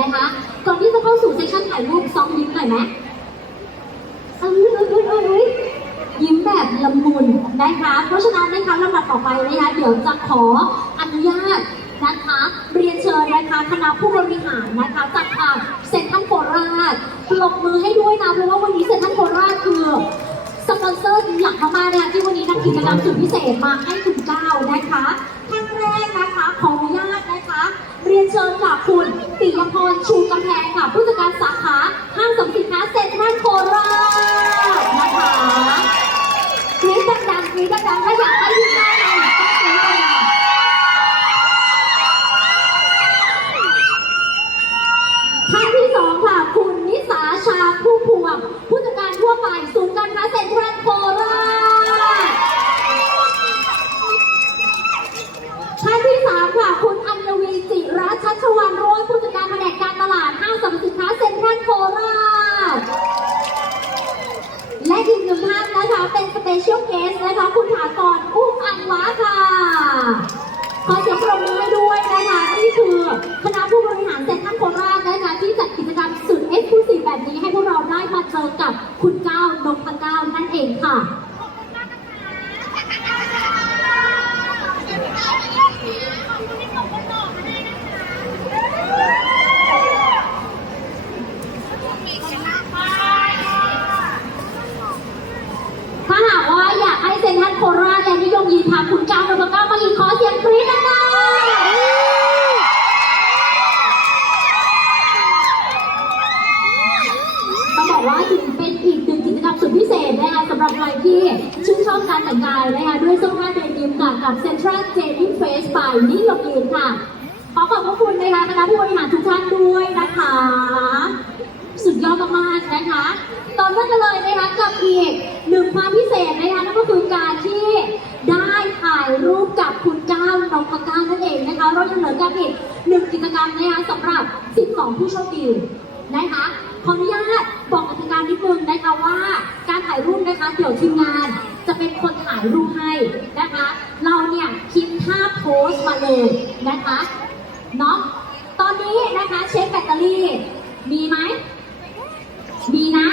นะคะ ก่อนที่จะเข้าสู่เซสชั่นถ่ายรูปซ้อมยิ้มหน่อยไหมเอ้ยเอ้ยเอ้ยเอ้ยเอ้ยยิ้มแบบละมุนนะคะ เพราะฉะนั้นนะคะลำดับต่อไปนะคะเดี๋ยวจะขออนุญาตนะคะ เรียนเชิญนะคะคณะผู้บริหารนะคะจากทางเซ็นทรัลโคราชปรบมือให้ด้วยนะเพราะว่าวันนี้เซ็นทรัลโคราชคือสปอนเซอร์หลักมากๆนะคะที่วันนี้ทำกิจกรรมสุดพิเศษมาให้คุณเก้านะคะท่านแรกนะคะขออนุญาตนะคะ เรียนเชิญจากคุณปิยพรชูกำแพงค่ะ ผู้จัดการสาขาห้างสรรพสินค้าเซ็นทรัลโคราชนะคะกรี๊ดดังๆกรี๊ดดังๆถ้าอยากให้ที่หน้าเราต้องกรี๊ดดังๆท่านที่สองค่ะ คุณนิสาชาผู้พวง ผู้จัดการทั่วไปศูนย์การค้าเซ็นทรัลโคราช ท่านที่สามค่ะ คุณอัญวีจิ รัชชัชวันโรยผู้จัดการแผนกการตลาดห้างสรรพสินค้าเซ็นทรัลโคราชและอีกหนึ่งท่านนะคะเป็นสเปเชียลเกสนะคะ คุณถากรอุ้มอังวะค่ะ ขอเสียงปรบมือให้ด้วยนะคะนี่คือคณะผู้บริหารเซ็นทรัลโคราชนะคะที่จัดกิจกรรมสุดเอ็กซ์คลูซีฟแบบนี้ให้พวกเราได้มาเจอกับคุณก้าวนพก้าวนั่นเองค่ะ ถ้าหากว่า อยานทรัลโคราชและนิยมยีพาคุณก้าวนพก้าวมาอีกขอเสียงกรี๊ดดังๆต้องบอกว่าถึงเป็นอีกหนึ่งกิจกรรมสุดพิเศษนะคะสำหรับใครที่ชื่นชอบการแต่งกายนะคะด้วยเสื้อผ้าเดนิมค่ะกับ Central Training Face by นิยมยีนค่ะ ขอขอบพระคุณนะคะคณะผู้บริหารทุกท่านด้วยนะคะ สุดยอดมากๆนะคะ ตอนเริ่มกันเลยนะคะกับอีกหนึ่งความพิเศษนะคะ 12ผู้โชคดีนะคะขออนุญาตบอกกติกานิดนึงนะคะว่าการถ่ายรูปนะคะ เดี๋ยวทีมงาน จะเป็นคนถ่ายรูปให้นะคะ เราเนี่ยคิดท่าโพสมาเลยนะคะเนาะตอนนี้นะคะเช็คแบตเตอรี่ มีไหมมีนะ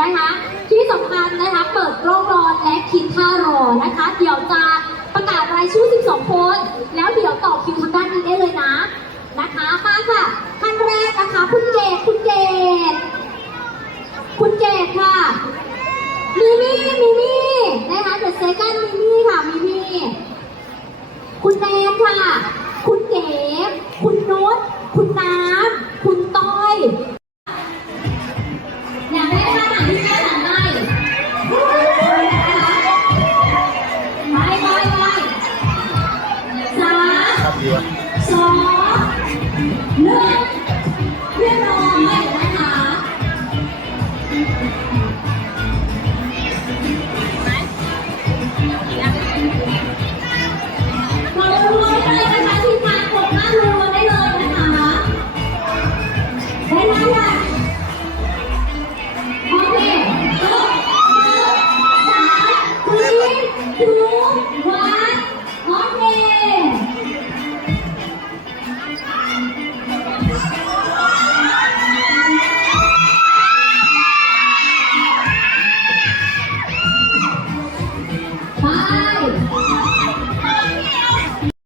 นะคะที่สำคัญนะคะเปิดกล้องรอและคิดท่ารอนะคะ เดี๋ยวจะประกาศรายชื่อ 12 คน แล้วเดี๋ยว มี่มิมี่นะคะเดอะเซกันมีมี่ค่ะมีมี่คุณแนนค่ะ คุณเก๋คุณนุชคุณน้ำคุณต้อย อยากได้ท่าไหนที่แม่สั่งได้ไปไปไปสามสองหนึ่งเรียบร้อยนะคะ